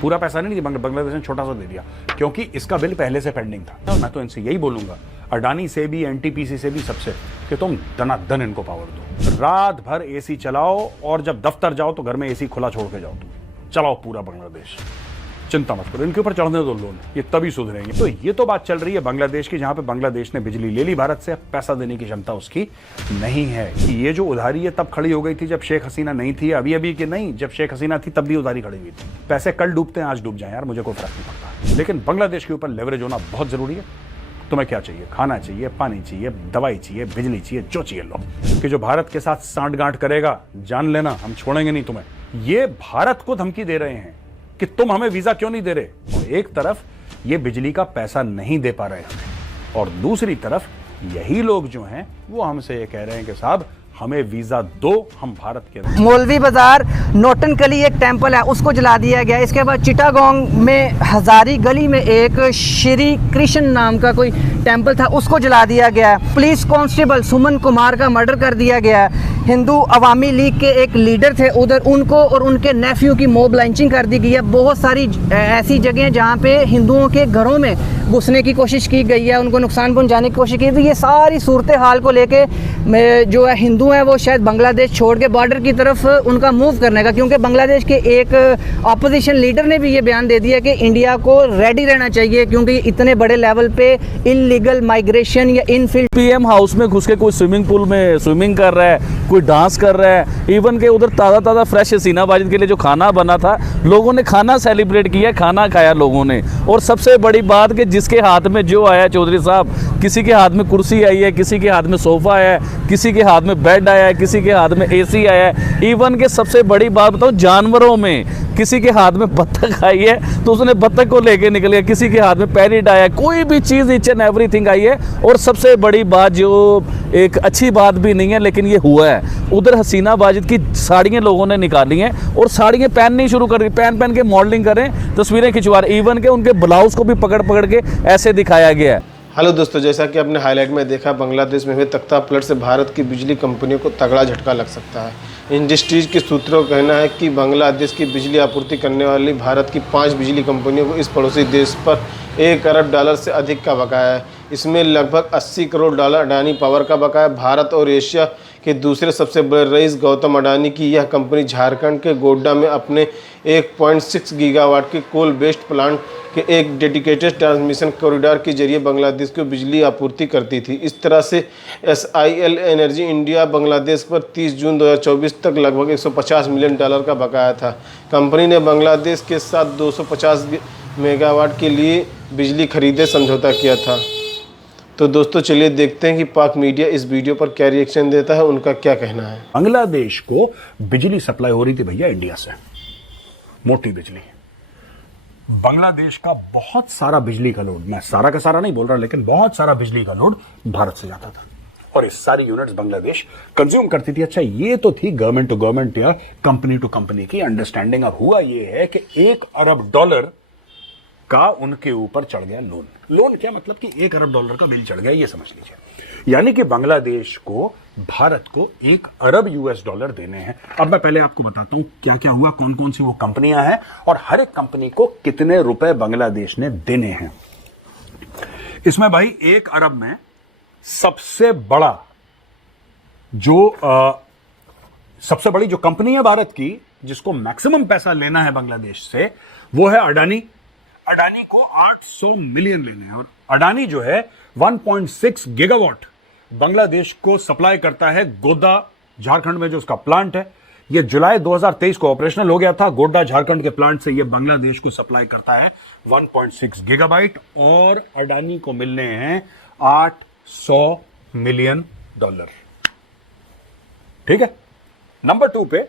पूरा पैसा नहीं दिया, बांग्लादेश ने छोटा सा दे दिया क्योंकि इसका बिल पहले से पेंडिंग था। मैं तो इनसे यही बोलूंगा, अडानी से भी, एनटीपीसी से भी, सबसे, कि तुम दनादन इनको पावर दो, रात भर एसी चलाओ और जब दफ्तर जाओ तो घर में एसी खुला छोड़ के जाओ, तुम चलाओ पूरा बांग्लादेश, चिंता मत करो, इनके ऊपर चढ़ने दो लोन, ये तभी सुधरेंगे। तो ये तो बात चल रही है बांग्लादेश की, जहां पे बांग्लादेश ने बिजली ले ली भारत से, अब पैसा देने की क्षमता उसकी नहीं है। कि ये जो उधारी है तब खड़ी हो गई थी जब शेख हसीना नहीं थी, अभी अभी कि नहीं, जब शेख हसीना थी तब भी उधारी खड़ी हुई थी। पैसे कल डूबते हैं आज डूब जाए यार, मुझे कोई फर्क नहीं पड़ता, लेकिन बांग्लादेश के ऊपर लेवरेज होना बहुत जरूरी है। तुम्हें क्या चाहिए? खाना चाहिए, पानी चाहिए, दवाई चाहिए, बिजली चाहिए, जो चाहिए लो। कि जो भारत के साथ सांठगांठ करेगा, जान लेना हम छोड़ेंगे नहीं तुम्हें। ये भारत को धमकी दे रहे हैं कि तुम हमें वीजा क्यों नहीं दे रहे, और एक तरफ ये बिजली का पैसा नहीं दे पा रहे हमें, और दूसरी तरफ यही लोग जो हैं वो हमसे ये कह रहे हैं कि साहब हमें वीजा दो, हम भारत के अंदर। मौलवी बाजार नोटनकली एक टेंपल है, उसको जला दिया गया। इसके बाद चिटागोंग में हजारी गली में एक श्री कृष्ण नाम का कोई टेंपल था, उसको जला दिया गया। पुलिस कांस्टेबल सुमन कुमार का मर्डर कर दिया गया। हिंदू अवामी लीग के एक लीडर थे उधर, उनको और उनके नेफ्यू की मॉब लांचिंग कर दी गई है। बहुत सारी ऐसी जगह जहाँ पे हिंदुओं के घरों में घुसने की कोशिश की गई है, उनको नुकसान पहुंचाने की कोशिश की। तो ये सारी सूरत हाल को लेके जो है हिंदू हैं वो शायद बांग्लादेश छोड़ के बॉर्डर की तरफ उनका मूव करने का, क्योंकि बांग्लादेश के एक अपोजिशन लीडर ने भी ये बयान दे दिया कि इंडिया को रेडी रहना चाहिए, क्योंकि इतने बड़े लेवल पे इनलीगल माइग्रेशन या इनफिल्ड। पीएम हाउस में घुस के कोई स्विमिंग पूल में स्विमिंग कर रहा है, कोई डांस कर रहा है, इवन के उधर ताज़ा ताज़ा फ्रेश हसीना वाजिद के लिए जो खाना बना था, लोगों ने खाना सेलिब्रेट किया, खाना खाया लोगों ने। और सबसे बड़ी बात कि जिसके हाथ में जो आया चौधरी साहब, किसी के हाथ में कुर्सी आई है, किसी के हाथ में सोफ़ा आया है, किसी के हाथ में बेड आया है, किसी के हाथ में एसी आया है। इवन के सबसे बड़ी बात बताऊँ, जानवरों में किसी के हाथ में बत्तख आई है तो उसने बत्तख को लेके निकल गया, किसी के हाथ में पैरेट आया है, कोई भी चीज़ ईच एंड एवरीथिंग आई है। और सबसे बड़ी बात जो एक अच्छी बात भी नहीं है लेकिन ये हुआ है, उधर हसीना वाजिद की साड़ियाँ लोगों ने निकाली हैं और साड़ियाँ पहननी शुरू कर दी, पहन के मॉडलिंग करें, तस्वीरें खिंचवा रहे। इवन के उनके ब्लाउज को भी पकड़ के ऐसे दिखाया गया है। हेलो दोस्तों, जैसा कि आपने हाईलाइट में देखा, बांग्लादेश में हुए तख्ता पलट से भारत की बिजली कंपनियों को तगड़ा झटका लग सकता है। इंडस्ट्रीज के सूत्रों का कहना है कि बांग्लादेश की बिजली आपूर्ति करने वाली भारत की 5 बिजली कंपनियों को इस पड़ोसी देश पर $1 अरब से अधिक का बकाया है। इसमें लगभग $80 करोड़ अडानी पावर का बकाया। भारत और एशिया के दूसरे सबसे बड़े रईस गौतम अडानी की यह कंपनी झारखंड के गोड्डा में अपने 1.6 गीगावाट के कोल बेस्ड प्लांट के एक डेडिकेटेड ट्रांसमिशन कॉरिडोर के जरिए बांग्लादेश को बिजली आपूर्ति करती थी। इस तरह से SIL एनर्जी इंडिया बांग्लादेश पर 30 जून 2024 तक लगभग $150 मिलियन का बकाया था। कंपनी ने बांग्लादेश के साथ 250 मेगावाट के लिए बिजली खरीदे समझौता किया था। तो दोस्तों चलिए देखते हैं कि पाक मीडिया इस वीडियो पर क्या रिएक्शन देता है, उनका क्या कहना है। बांग्लादेश को बिजली सप्लाई हो रही थी भैया इंडिया से, मोटी बिजली। बांग्लादेश का बहुत सारा बिजली का लोड, मैं सारा का सारा नहीं बोल रहा लेकिन बहुत सारा बिजली का लोड भारत से जाता था और ये सारी यूनिट्स बांग्लादेश कंज्यूम करती थी। अच्छा, ये तो थी गवर्नमेंट टू गवर्नमेंट या कंपनी टू कंपनी की अंडरस्टैंडिंग। अब हुआ ये है कि $1 अरब का उनके ऊपर चढ़ गया लोन। लोन क्या मतलब कि $1 अरब का बिल चढ़ गया, ये समझ लीजिए। यानी कि बांग्लादेश को भारत को $1 अरब देने हैं। अब मैं पहले आपको बताता हूं क्या क्या हुआ, कौन कौन सी वो कंपनियां हैं और हर एक कंपनी को कितने रुपए बांग्लादेश ने देने हैं। इसमें भाई $1 अरब में सबसे बड़ी जो कंपनी है भारत की, जिसको मैक्सिमम पैसा लेना है बांग्लादेश से, वो है अडानी। अडानी को 800 मिलियन लेने हैं और अडानी जो है 1.6 गीगावाट बांग्लादेश को सप्लाई करता है। गोड्डा झारखंड में जो उसका प्लांट है, यह जुलाई 2023 को ऑपरेशनल हो गया था। गोड्डा झारखंड के प्लांट से यह बांग्लादेश को सप्लाई करता है 1.6 गीगाबाइट और अडानी को मिलने हैं $800 मिलियन। ठीक है। नंबर 2 पे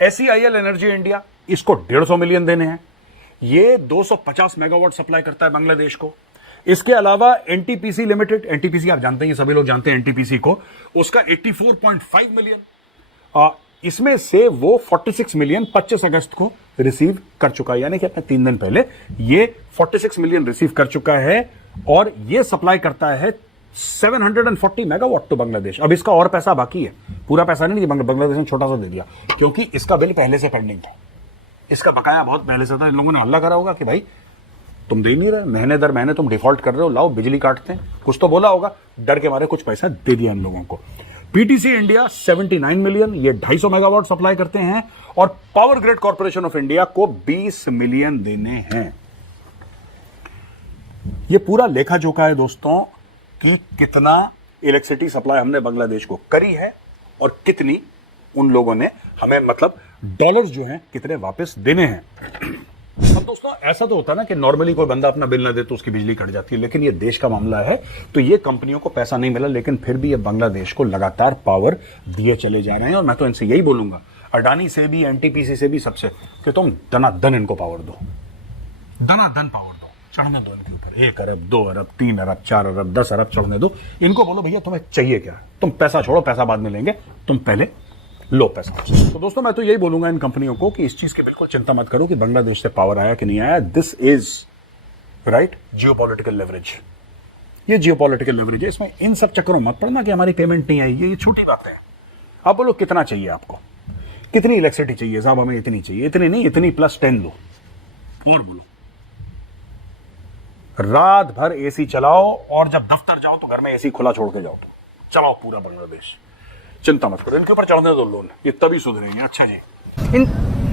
SEIL एनर्जी इंडिया, इसको 150 मिलियन देने हैं। ये 250 मेगावाट सप्लाई करता है बांग्लादेश को। इसके अलावा NTPC लिमिटेड, NTPC आप जानते हैं, सभी लोग जानते हैं NTPC को, उसका 84.5 मिलियन। इसमें से वो 46 मिलियन 25 अगस्त को रिसीव कर चुका है, यानी कि अपने 3 दिन पहले ये 46 मिलियन रिसीव कर चुका है और ये सप्लाई करता है 740 मेगावाट तो बांग्लादेश। अब इसका और पैसा बाकी है, पूरा पैसा नहीं दिया, बांग्लादेश ने छोटा सा दे दिया क्योंकि इसका बिल पहले से पेंडिंग था। इसका बकाया बहुत पहले से था, इन लोगों ने हल्ला करा होगा कि भाई तुम दे नहीं रहे, महीने दर महीने तुम डिफॉल्ट कर रहे हो, लाओ बिजली काटते हैं, कुछ तो बोला होगा, डर के मारे कुछ पैसा दे दिया इन लोगों को। पीटीसी इंडिया 79 मिलियन, ये 250 मेगावाट सप्लाई करते हैं और power grid corporation of India को 20 मिलियन देने हैं। ये पूरा लेखा जोखा है दोस्तों कि कितना इलेक्ट्रिसिटी सप्लाई हमने बांग्लादेश को करी है और कितनी उन लोगों ने हमें मतलब डॉलर्स जो हैं कितने वापस देने हैं। अब दोस्तों ऐसा तो होता है ना कि नॉर्मली कोई बंदा अपना बिल ना दे तो उसकी बिजली कट जाती है, लेकिन ये देश का मामला है तो ये कंपनियों को पैसा नहीं मिला, लेकिन फिर भी ये बांग्लादेश को लगातार पावर दिए चले जा रहे हैं। और मैं तो इनसे यही बोलूंगा, अडानी से भी, एनटीपीसी से भी, सबसे, कि तुम दनादन इनको पावर दो, दनादन पावर दो, चढ़ने दो इनके ऊपर 1 अरब 2 अरब 3 अरब 4 अरब 10 अरब चढ़ने दो। इनको बोलो भैया तुम्हें चाहिए क्या, तुम पैसा छोड़ो, पैसा बाद में लेंगे, तुम पहले लो पैसा। तो दोस्तों मैं तो यही बोलूंगा इन कंपनियों को कि इस चीज की बिल्कुल चिंता मत करो कि बांग्लादेश से पावर आया कि नहीं आया। This is right geopolitical leverage, ये जियोपॉलिटिकल लेवरेज है, इसमें इन सब चक्करों मत पड़ना कि हमारी पेमेंट नहीं आई, ये छोटी बात है। आप बोलो कितना चाहिए आपको, कितनी इलेक्ट्रिसिटी चाहिए साहब, हमें इतनी चाहिए, इतनी नहीं, इतनी प्लस 10 लो और बोलो। रात भर एसी चलाओ और जब दफ्तर जाओ तो घर में एसी खुला छोड़ के जाओ, तो चलाओ पूरा बांग्लादेश, चिंता मत करो, इनके ऊपर चढ़ने दो लोन, ये तभी सुधरेंगे। अच्छा जी,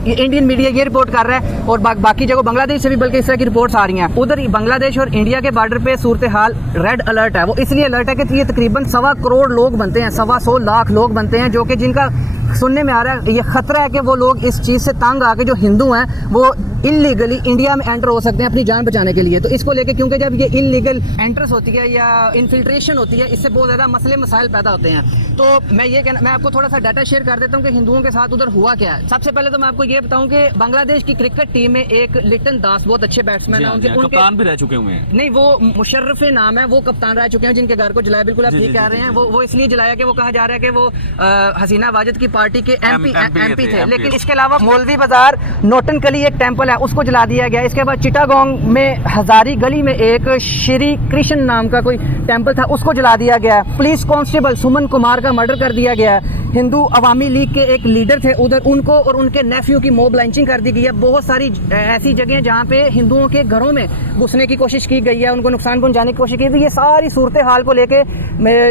इंडियन मीडिया ये रिपोर्ट कर रहा है और बाकी जगह बांग्लादेश से भी बल्कि इस तरह की रिपोर्ट्स आ रही हैं। उधर बांग्लादेश और इंडिया के बॉर्डर पे सूरत हाल रेड अलर्ट है। वो इसलिए अलर्ट है कि ये तकरीबन 1.25 करोड़ लोग बनते हैं, 125 लाख लोग बनते हैं, जो कि जिनका सुनने में आ रहा है ये खतरा है कि वो लोग इस चीज़ से तंग आके जो हिंदू हैं वो इलीगली इंडिया में एंटर हो सकते हैं अपनी जान बचाने के लिए। तो इसको लेके क्योंकि जब ये इलीगल एंट्रेंस होती है या इन्फिल्ट्रेशन होती है, इससे बहुत ज़्यादा मसले मसाइल पैदा होते हैं। तो मैं आपको थोड़ा सा डाटा शेयर कर देता हूँ कि हिंदुओं के साथ उधर हुआ क्या है। सबसे पहले तो मैं आपको ये बताऊँ कि बांग्लादेश की क्रिकेट टीम में एक लिटन दास बहुत अच्छे बैट्समैन है, उनके कप्तान भी रह चुके हुए हैं। नहीं, वो मुशर्रफ नाम है, वो कप्तान रह चुके हैं, जिनके घर को जलाया, बिल्कुल आप ठीक कह रहे हैं। वो इसलिए जलाया कि वो कहा जा रहा है कि वो हसीना वाजिद की पार्टी के एमपी थे। लेकिन इसके अलावा मौलवी बाजार नोटनकली एक टेम्पल है, उसको जला दिया गया। इसके बाद चिटागोंग में हजारी गली में एक श्री कृष्ण नाम का कोई टेम्पल था, उसको जला दिया गया। पुलिस कांस्टेबल सुमन कुमार का मर्डर कर दिया गया। हिंदू अवामी लीग के एक लीडर थे उधर, उनको और उनके नेफ्यू की मॉब लांचिंग कर दी गई है। बहुत सारी ऐसी जगह जहाँ पे हिंदुओं के घरों में घुसने की कोशिश की गई है, उनको नुकसान पहुंचाने की कोशिश की गई। ये सारी सूरत हाल को लेके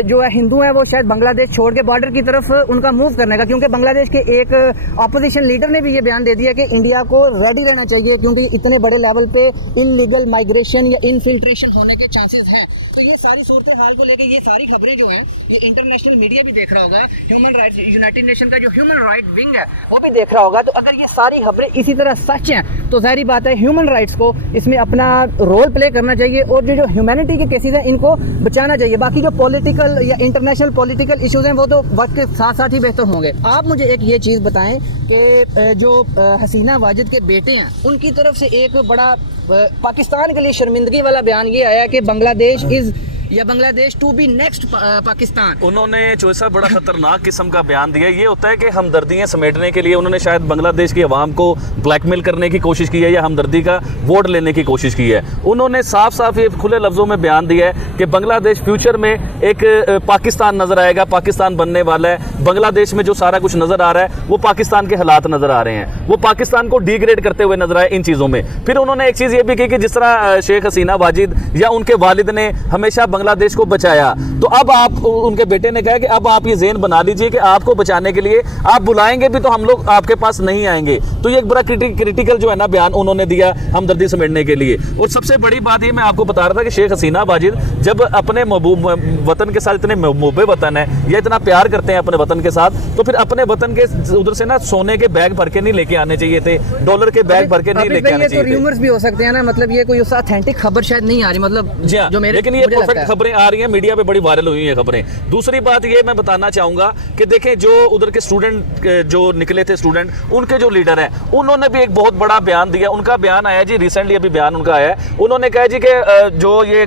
जो है हिंदू है वो शायद बांग्लादेश छोड़ के बॉर्डर की तरफ उनका मूव करने का, क्योंकि बांग्लादेश के एक ऑपोजिशन लीडर ने भी ये बयान दे दिया कि इंडिया को रेडी रहना चाहिए, क्योंकि इतने बड़े लेवल पे इलीगल माइग्रेशन या इनफिल्ट्रेशन होने के चांसेस हैं। तो ये सारी सूरत हाल को लेकर ये सारी खबरें जो हैं ये इंटरनेशनल मीडिया भी देख रहा होगा, ह्यूमन राइट्स यूनाइटेड नेशन का जो ह्यूमन राइट विंग है वो भी देख रहा होगा। तो अगर ये सारी खबरें इसी तरह सच हैं तो जाहिर बात है ह्यूमन राइट्स को इसमें अपना रोल प्ले करना चाहिए और जो ह्यूमैनिटी के केसेस हैं इनको बचाना चाहिए। बाकी जो पॉलिटिकल या इंटरनेशनल पॉलिटिकल इश्यूज हैं वो तो वक्त के साथ साथ ही बेहतर होंगे। आप मुझे एक ये चीज़ बताएं कि जो हसीना वाजिद के बेटे हैं उनकी तरफ से एक बड़ा पाकिस्तान के लिए शर्मिंदगी वाला बयान ये आया कि बांग्लादेश इज या Bangladesh to be next Pakistan. उन्होंने जो ऐसा बड़ा खतरनाक किस्म का बयान दिया, ये होता है कि हमदर्दियां समेटने के लिए उन्होंने शायद बांग्लादेश की आवाम को ब्लैकमेल करने की कोशिश की है या हमदर्दी का वोट लेने की कोशिश की है। उन्होंने साफ साफ ये खुले लफ्जों में बयान दिया है कि बांग्लादेश फ्यूचर में एक पाकिस्तान नजर आएगा, पाकिस्तान बनने वाला है। बांग्लादेश में जो सारा कुछ नजर आ रहा है वो पाकिस्तान के हालात नजर आ रहे हैं, वो पाकिस्तान को डिग्रेड करते हुए नजर आए इन चीज़ों में। फिर उन्होंने एक चीज़ ये भी की कि जिस तरह शेख हसीना वाजिद या उनके वालिद ने हमेशा बांग्लादेश को बचाया, तो अब आप, उनके बेटे ने कहा कि अब आप ये ज़हन बना लीजिए कि आपको बचाने के लिए आप बुलाएंगे भी तो हम लोग आपके पास नहीं आएंगे। तो ये एक बड़ा क्रिटिकल जो है ना बयान उन्होंने दिया हमदर्दी समेटने के लिए। और सबसे बड़ी बात ये मैं आपको बता रहा था कि शेख हसीना वाजिद जब अपने वतन के साथ इतने मोहब्बे वतन है या इतना प्यार करते हैं अपने वतन के साथ, तो फिर अपने वतन के उधर से ना सोने के बैग भर के नहीं लेके आने चाहिए थे, डॉलर के बैग भर के नहीं लेके आने चाहिए थे। रूमर्स भी हो सकते हैं ना, मतलब ये कोई ऑथेंटिक खबर शायद नहीं आ रही, मतलब जो मेरे, लेकिन ये परफेक्ट खबरें आ रही हैं, मीडिया पे बड़ी वायरल हुई हैं खबरें। दूसरी बात ये मैं बताना चाहूंगा कि देखें जो उधर के स्टूडेंट जो निकले थे स्टूडेंट, उनके जो लीडर हैं उन्होंने भी एक बहुत बड़ा बयान दिया। उनका बयान आया जी रिसेंटली, अभी बयान उनका आया है। उन्होंने कहा जी कि जो ये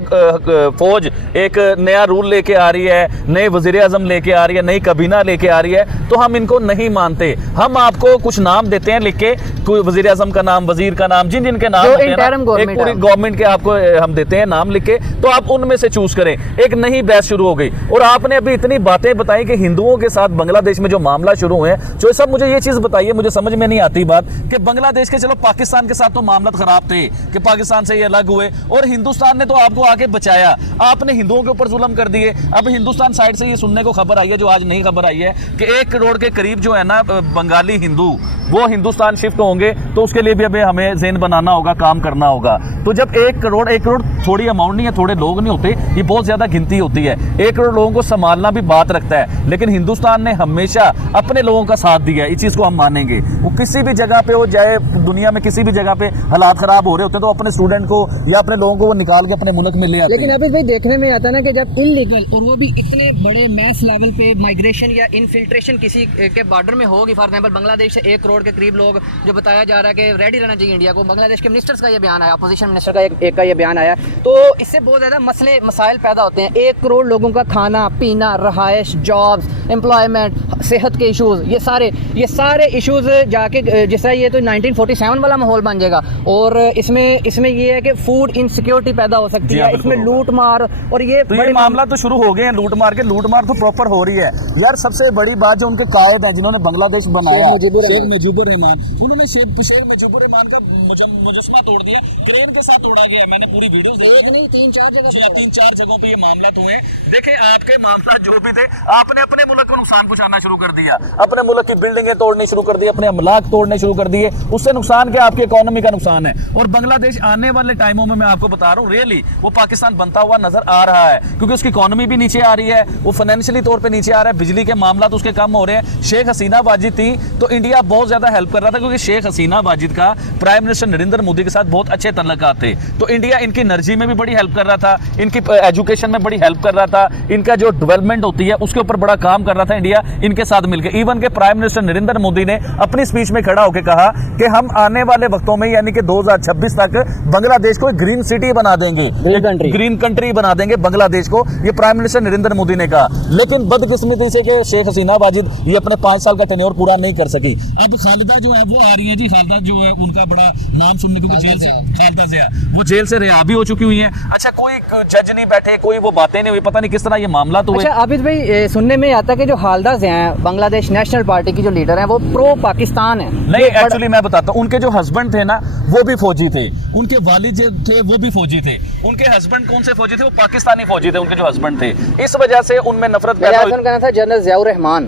फौज एक नया रूल लेके आ रही है, नए वजीर आजम लेके आ रही है, नई काबीना लेके आ रही है, तो हम इनको नहीं मानते। हम आपको कुछ नाम देते हैं लिख के, कोई वजीर आजम का नाम, वजीर का नाम, जिन जिनके नाम एक पूरी गवर्नमेंट के आपको हम देते हैं नाम लिख के, तो आप उनमें से चूज यूज करें, एक नई बहस शुरू हो गई। और आपने अभी इतनी बातें बताई कि हिंदुओं के साथ बांग्लादेश में जो मामला शुरू हुए, जो सब मुझे ये चीज बताइए, मुझे समझ में नहीं आती बात कि बांग्लादेश के, चलो पाकिस्तान के साथ तो मामला खराब थे कि पाकिस्तान से ये अलग हुए, और हिंदुस्तान ने तो आपको आके बचाया, आपने हिंदुओं के ऊपर जुल्म कर दिए। अब हिंदुस्तान साइड से ये सुनने को खबर आई है, जो आज नई खबर आई है, कि 1 करोड़ के करीब जो है ना बंगाली हिंदू वो हिंदुस्तान शिफ्ट होंगे, तो उसके लिए भी अभी हमें ज़हन बनाना होगा, काम करना होगा। तो जब 1 करोड़ थोड़ी अमाउंट नहीं है, थोड़े लोग नहीं होते, ये बहुत ज्यादा गिनती होती है। 1 करोड़ लोगों को संभालना भी बात रखता है, लेकिन हिंदुस्तान ने हमेशा अपने लोगों का साथ दिया है, इस चीज को हम मानेंगे। वो किसी भी जगह पे हो जाए, दुनिया में किसी भी जगह पे हालात खराब हो रहे होते हैं, तो अपने स्टूडेंट को या अपने लोगों को वो निकाल के अपने मुल्क में ले आते हैं। लेकिन अभी भाई देखने में आता है ना कि जब इलीगल, और वो भी इतने बड़े मैस लेवल पे माइग्रेशन या इनफिल्ट्रेशन किसी के बॉर्डर में होगी, फॉर एग्जांपल बांग्लादेश से 1 करोड़ के करीब लोग, जो बताया जा रहा है कि रेडी रहना चाहिए इंडिया को, बांग्लादेश के मिनिस्टर्स का ये बयान आया, अपोजिशन मिनिस्टर का एक का ये बयान आया, तो इससे बहुत ज़्यादा मसाइल पैदा होते हैं। 1 करोड़ लोगों का खाना पीना, रहायश, जॉब्स, एम्प्लॉयमेंट, सेहत के इशूज़, ये सारे इशूज़ जाके, जिस तरह ये तो 1947 वाला माहौल बन जाएगा। और इसमें ये है कि फूड इनसिक्योरिटी पैदा हो सकती है, इसमें लूट मार, और ये तो ये मामला तो शुरू हो गए हैं, लूट मार तो प्रॉपर हो रही है यार। सबसे बड़ी बात, जो उनके कायद हैं जिन्होंने बांग्लादेश बनाया, शेख मुजीबुर रहमान, उन्होंने शेख मुजीबुर रहमान का मुजस्समा तोड़ दिया, क्रेन के साथ तोड़ा गया। मैंने पूरी वीडियो देखी, 3-4 जगहों पे ये मामला हुए। देखें, आपके मामला जो भी थे, आपने अपने मुल्क को नुकसान पहुंचाना शुरू कर दिया, अपने मुल्क की बिल्डिंगें तोड़नी शुरू कर दी, अपने अमलाक तोड़ने शुरू कर दिए। उससे नुकसान क्या, आपकी इकोनॉमी का नुकसान है। और बांग्लादेश आने वाले टाइमों में, मैं आपको बता रहा हूँ, रियली वो पाकिस्तान बनता हुआ नजर आ रहा है, क्योंकि उसकी इकोनॉमी भी नीचे आ रही है, वो फाइनेंशियली तौर पे नीचे आ रहा है, बिजली के मामला तो उसके कम हो रहे हैं। शेख हसीना वाजिद थी तो इंडिया बहुत ज्यादा हेल्प कर रहा था, क्योंकि शेख हसीना वाजिद का प्राइम मिनिस्टर नरेंद्र मोदी के साथ बहुत अच्छे तल्लुकात थे, तो इंडिया इनकी एनर्जी में भी बड़ी हेल्प कर रहा था, इनकी एजुकेशन में बड़ी हेल्प कर रहा था, इनका जो डेवलपमेंट होती है उसके ऊपर बड़ा काम कर रहा था इंडिया इनके साथ मिलकर। इवन के प्राइम मिनिस्टर नरेंद्र मोदी ने अपनी स्पीच में खड़ा होकर कहा कि हम आने वाले वक्तों में, यानी कि 2026 तक बांग्लादेश को ग्रीन सिटी बना देंगे, ग्रीन कंट्री बना देंगे बांग्लादेश को, ये प्राइम मिनिस्टर नरेंद्र मोदी ने कहा। लेकिन बदकिस्मती से कि शेख हसीना वाजिद ये अपने 5 साल का टेन्योर पूरा नहीं कर सकी। अब खालिदा जो है वो आ रही है जी, खालिदा जो है उनका बड़ा नाम सुनने को, जेल से, खालिदा ज़िया, वो जेल से रिहा भी हो चुकी हुई है। अच्छा, कोई जज नहीं बैठे, कोई वो बातें नहीं हुई, पता नहीं किस तरह ये मामला तो। अच्छा आबिद भाई, सुनने में आता है कि जो खालिदा ज़िया हैं, बांग्लादेश नेशनल पार्टी की जो लीडर हैं, वो प्रो पाकिस्तान है। नहीं, एक्चुअली मैं बताता हूँ, उनके जो हस्बैंड थे ना वो भी फौजी थे, उनके वालिद जो थे वो भी फौजी थे, उनके हस्बैंड कौन से फौजी थे, वो पाकिस्तानी फौजी थे, उनके जो हस्बैंड थे। इस वजह से उनमें नफरत पैदा हुई। था जनरल ज़ियाउर रहमान।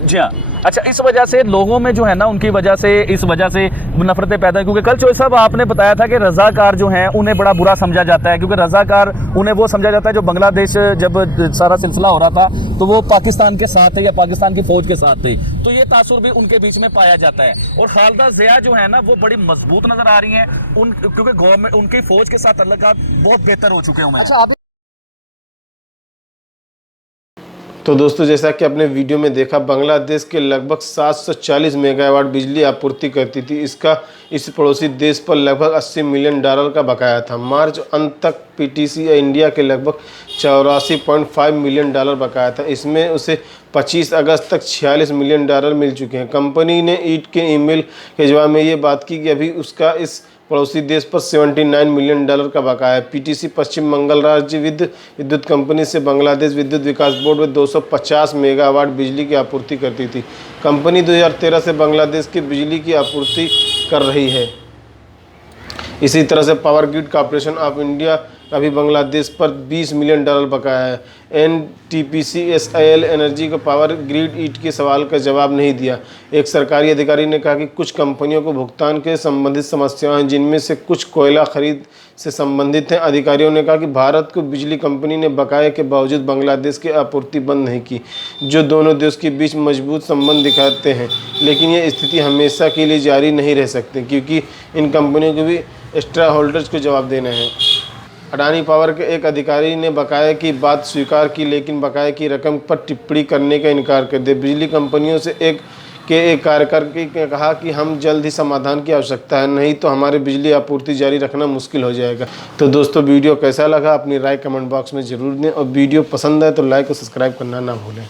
जी हाँ। अच्छा, इस वजह से लोगों में जो है ना, उनकी वजह से, इस वजह से नफरतें पैदा, क्योंकि कल चोई साहब आपने बताया था कि रजाकार जो हैं उन्हें बड़ा बुरा समझा जाता है, क्योंकि रजाकार उन्हें वो समझा जाता है जो बांग्लादेश जब सारा सिलसिला हो रहा था तो वो पाकिस्तान के साथ थे या पाकिस्तान की फौज के साथ थे, तो ये तासुर भी उनके बीच में पाया जाता है। और खालिदा ज़िया जो है ना वो बड़ी मजबूत नजर आ रही हैं, क्योंकि गवर्नमेंट, उनकी फौज के साथ ताल्लुकात बहुत बेहतर हो चुके हैं। तो दोस्तों, जैसा कि आपने वीडियो में देखा, बांग्लादेश के लगभग 740 मेगावाट बिजली आपूर्ति करती थी। इस पड़ोसी देश पर लगभग $80 मिलियन का बकाया था। मार्च अंत तक पीटीसी इंडिया के लगभग $84.5 मिलियन बकाया था। इसमें उसे 25 अगस्त तक $46 मिलियन मिल चुके हैं। कंपनी ने ईट के ईमेल के जवाब में ये बात की कि अभी उसका इस पड़ोसी देश पर $79 मिलियन का बकाया है। पीटीसी पश्चिम बंगाल राज्य विद्युत कंपनी से बांग्लादेश विद्युत विकास बोर्ड में 250 मेगावाट बिजली की आपूर्ति करती थी। कंपनी 2013 से बांग्लादेश की बिजली की आपूर्ति कर रही है। इसी तरह से power grid corporation of India का भी बांग्लादेश पर $20 मिलियन बकाया है। एनटीपीसी एसआईएल एनर्जी को पावर ग्रिड ईट के सवाल का जवाब नहीं दिया। एक सरकारी अधिकारी ने कहा कि कुछ कंपनियों को भुगतान के संबंधित समस्याएं हैं, जिनमें से कुछ कोयला खरीद से संबंधित हैं। अधिकारियों ने कहा कि भारत को बिजली कंपनी ने बकाये के बावजूद बांग्लादेश की आपूर्ति बंद नहीं की, जो दोनों देश के बीच मजबूत संबंध दिखाते हैं। लेकिन यह स्थिति हमेशा के लिए जारी नहीं रह सकती, क्योंकि इन कंपनियों को भी एक्स्ट्रा होल्डर्स को जवाब देना है। अडानी पावर के एक अधिकारी ने बकाये की बात स्वीकार की, लेकिन बकाये की रकम पर टिप्पणी करने का इनकार कर दिया। बिजली कंपनियों से एक कार्यकर्ता ने कहा कि हम जल्द ही समाधान की आवश्यकता है, नहीं तो हमारी बिजली आपूर्ति जारी रखना मुश्किल हो जाएगा। तो दोस्तों, वीडियो कैसा लगा अपनी राय कमेंट बॉक्स में ज़रूर दें, और वीडियो पसंद आए तो लाइक और सब्सक्राइब करना ना भूलें।